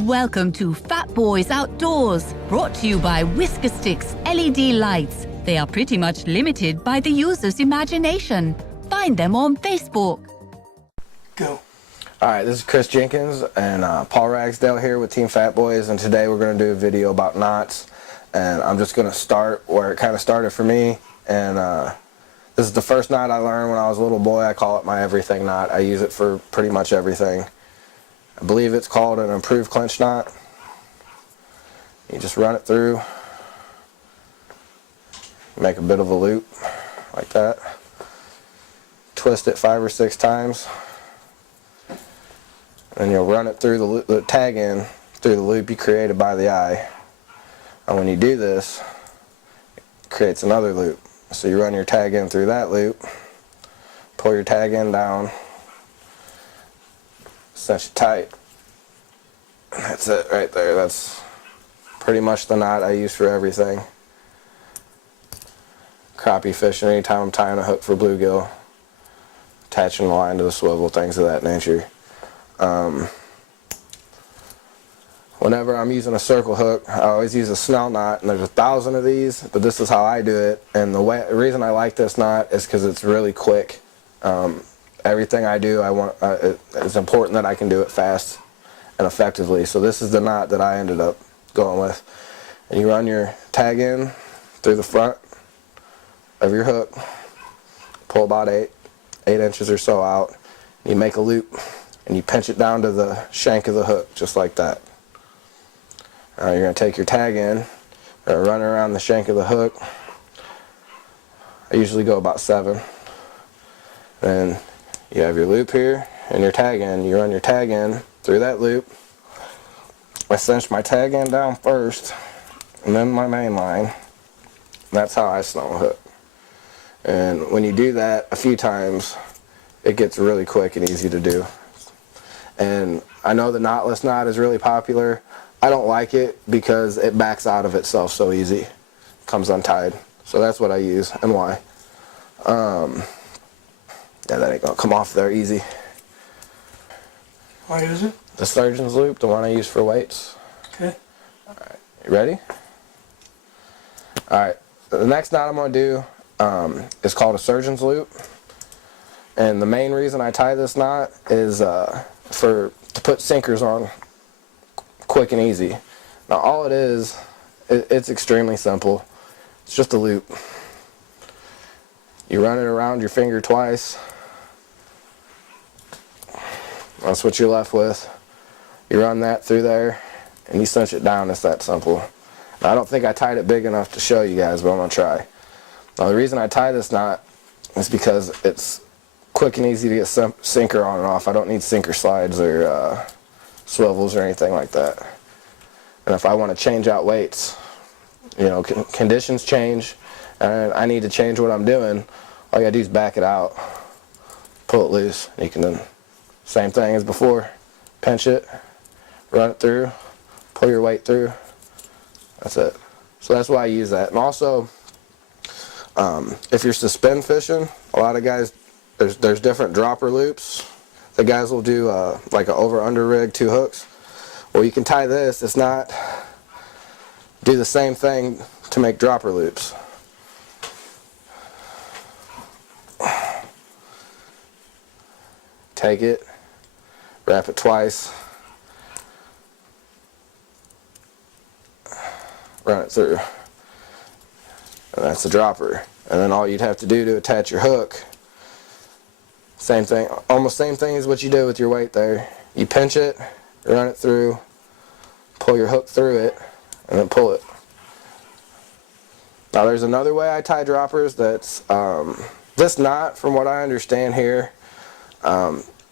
Welcome to Fat Boyz Outdoors, brought to you by Autistic's LED lights. They are pretty much limited by the user's imagination. Find them on Facebook. Go. Alright, this is Chris Jenkins and Paul Ragsdale here with Team Fat Boyz, and today we're going to do a video about knots. And I'm just going to start where it kind of started for me. And this is the first knot I learned when I was a little boy. I call it my everything knot. I use it for pretty much everything. I believe it's called an improved clinch knot. You just run it through, make a bit of a loop like that, twist it 5 or 6 times, and you'll run it through the loop, the tag in through the loop you created by the eye. And when you do this, it creates another loop. So you run your tag in through that loop, pull your tag in down, cinch it tight. That's it right there. That's pretty much the knot I use for everything. Crappie fishing, anytime I'm tying a hook for bluegill, attaching the line to the swivel, things of that nature. Whenever I'm using a circle hook, I always use a snell knot, and there's 1,000 of these, but this is how I do it. And the reason I like this knot is because it's really quick. Everything I do, it's important that I can do it fast and effectively. So this is the knot that I ended up going with. And you run your tag in through the front of your hook, pull about 8 inches or so out, you make a loop, and you pinch it down to the shank of the hook, just like that. You're going to take your tag in, run around the shank of the hook. I usually go about 7. Then you have your loop here and your tag in. You run your tag in through that loop. I cinch my tag in down first, and then my main line. That's how I snell a hook. And when you do that a few times, it gets really quick and easy to do. And I know the knotless knot is really popular. I don't like it because it backs out of itself so easy. It comes untied. So that's what I use and why. Yeah, that ain't gonna come off there easy. Why is it? The surgeon's loop, the one I use for weights. Okay. Alright, you ready? Alright, the next knot I'm gonna do is called a surgeon's loop. And the main reason I tie this knot is to put sinkers on quick and easy. Now all it is, it's extremely simple. It's just a loop. You run it around your finger twice. That's what you're left with. You run that through there and you cinch it down. It's that simple. Now, I don't think I tied it big enough to show you guys, but I'm going to try. Now the reason I tie this knot is because it's quick and easy to get sinker on and off. I don't need sinker slides or swivels or anything like that. And if I want to change out weights, you know, conditions change and I need to change what I'm doing, all you gotta do is back it out, pull it loose, and you can then, same thing as before, pinch it, run it through, pull your weight through. That's it. So that's why I use that. And also, if you're suspend fishing, a lot of guys, there's different dropper loops. The guys will do like an over-under rig, 2 hooks. Well, you can tie this. It's not do the same thing to make dropper loops. Take it, wrap it twice, run it through, and that's the dropper. And then all you'd have to do to attach your hook, same thing, almost same thing as what you did with your weight there. You pinch it, run it through, pull your hook through it, and then pull it. Now there's another way I tie droppers that's, this knot, from what I understand here,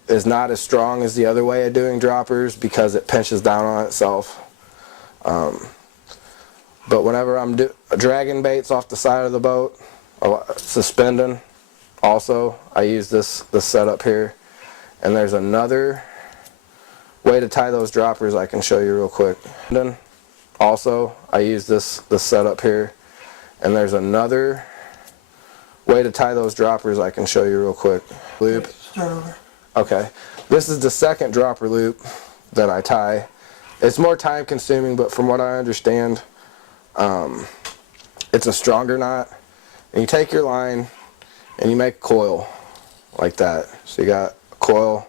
is not as strong as the other way of doing droppers because it pinches down on itself. But whenever I'm dragging baits off the side of the boat, suspending, also I use this setup here. And there's another way to tie those droppers I can show you real quick. Also, I use this setup here. And there's another way to tie those droppers I can show you real quick. Loop. Start over. Okay, this is the second dropper loop that I tie. It's more time consuming, but from what I understand, it's a stronger knot. And you take your line and you make a coil like that. So you got a coil,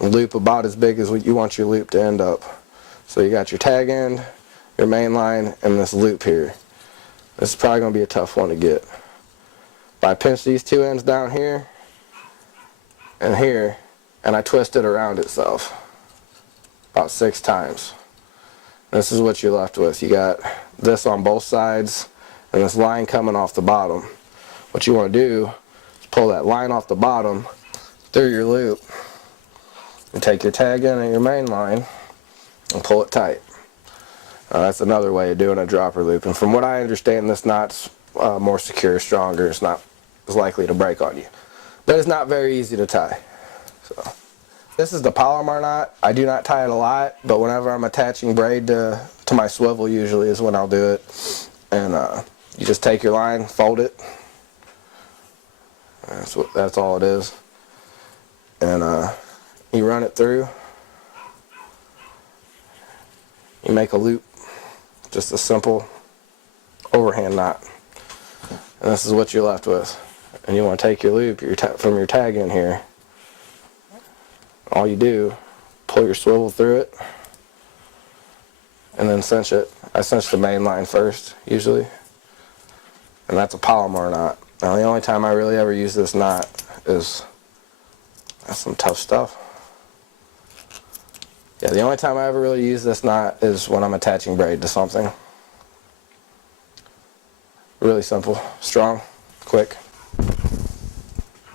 a loop about as big as what you want your loop to end up. So you got your tag end, your main line, and this loop here. This is probably going to be a tough one to get. But I pinch these two ends down here and here, and I twist it around itself about 6 times. This is what you're left with. You got this on both sides and this line coming off the bottom. What you want to do is pull that line off the bottom through your loop and take your tag in and your main line and pull it tight. That's another way of doing a dropper loop. And from what I understand, this knot's more secure, stronger. It's not as likely to break on you. But it's not very easy to tie. So this is the Palomar knot. I do not tie it a lot, but whenever I'm attaching braid to my swivel usually is when I'll do it. And you just take your line, fold it. That's all it is. And you run it through. You make a loop. Just a simple overhand knot. And this is what you're left with. And you want to take your loop from your tag in here. All you do, pull your swivel through it, and then cinch it. I cinch the main line first, usually. And that's a Palomar knot. Now the only time I really ever use this knot is, that's some tough stuff. Yeah, the only time I ever really use this knot is when I'm attaching braid to something. Really simple, strong, quick.